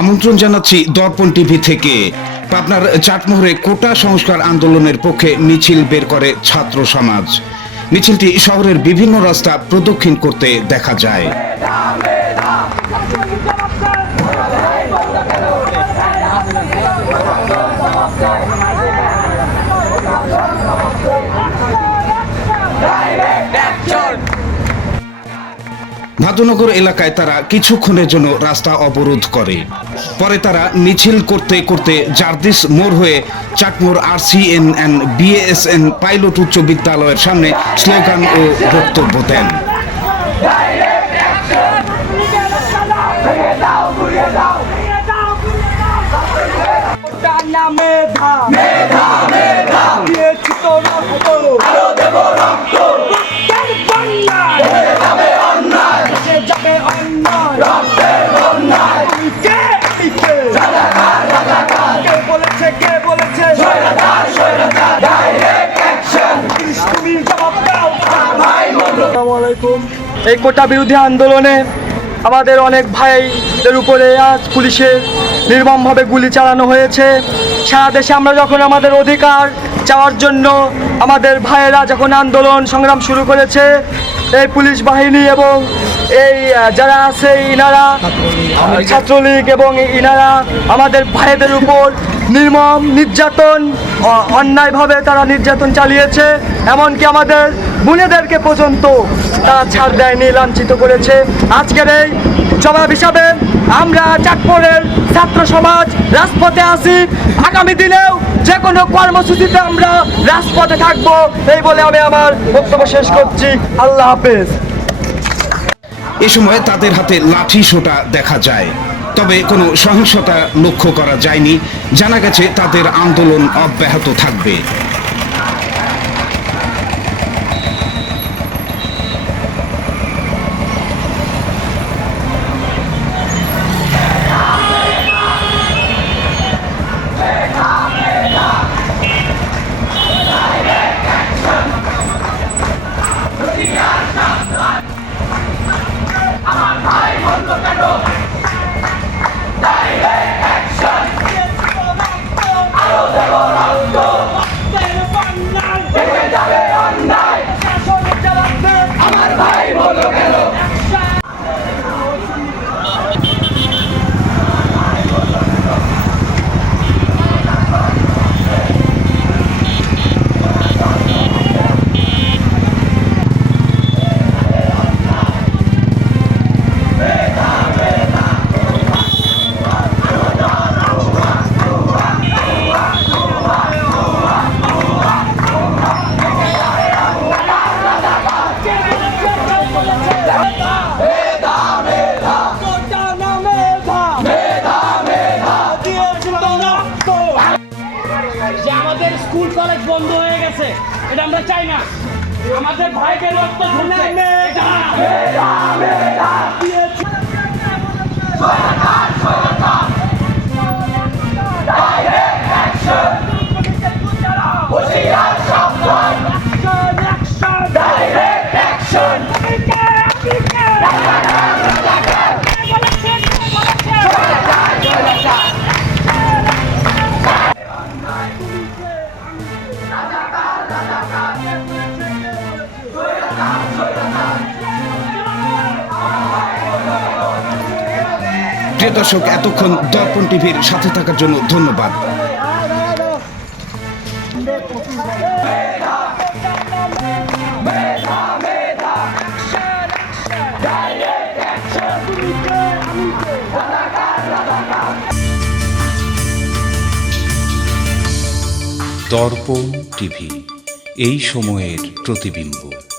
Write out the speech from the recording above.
আমন্ত্রণ জানাচ্ছি দর্পণ টিভি থেকে। পাবনার চাটমোহরে কোটা সংস্কার আন্দোলনের পক্ষে মিছিল বের করে ছাত্র সমাজ। মিছিলটি শহরের বিভিন্ন রাস্তা প্রদক্ষিণ করতে দেখা যায়। ভাদুনগর এলাকায় তারা কিছুক্ষণের জন্য রাস্তা অবরোধ করে। পরে তারা মিছিল করতে করতে জার্দিস মোড় হয়ে চাটমোর আর সিএন অ্যান্ড বিএসএন পাইলট উচ্চ বিদ্যালয়ের সামনে স্লোগান ও বক্তব্য দেন। মেধা এই কোটা বিরোধী আন্দোলনে আমাদের অনেক ভাইদের উপরে আজ পুলিশের নির্মমভাবে গুলি চালানো হয়েছে। সারা দেশে আমরা যখন আমাদের অধিকার চাওয়ার জন্য আমাদের ভাইয়েরা যখন আন্দোলন সংগ্রাম শুরু করেছে, এই পুলিশ বাহিনী এবং এই যারা আছে, ইনারা, ছাত্রলীগ এবং ইনারা আমাদের ভাইদের উপর নির্মম নির্যাতন অন্যায়ভাবে তারা নির্যাতন চালিয়েছে। এমনকি আমাদের বোনেদেরকে পর্যন্ত তারা ছাড় দেয়নি, লাঞ্ছিত করেছে। আজকের এই জবাব হিসাবে আমরা চাঁদপুরের ছাত্র সমাজ রাজপথে আছি। আগামী দিনেও যে কোনো কর্মসূচিতে আমরা রাজপথে থাকব, এই বলে আমি আমার বক্তব্য শেষ করছি। আল্লাহ হাফেজ। এ সময় তাদের হাতে লাঠি সোটা দেখা যায়, তবে কোনো সহিংসতা লক্ষ্য করা যায়নি। জানা গেছে তাদের আন্দোলন অব্যাহত থাকবে। কলেজ বন্ধ হয়ে গেছে। এটা আমরা চাই না। আমাদের ভাইকে রক্ত ঝরছে প্রিয় দর্শক এতক্ষণ দর্পণ টিভির সাথে থাকার জন্য ধন্যবাদ। দর্পণ টিভি এই সময়ের প্রতিবিম্ব।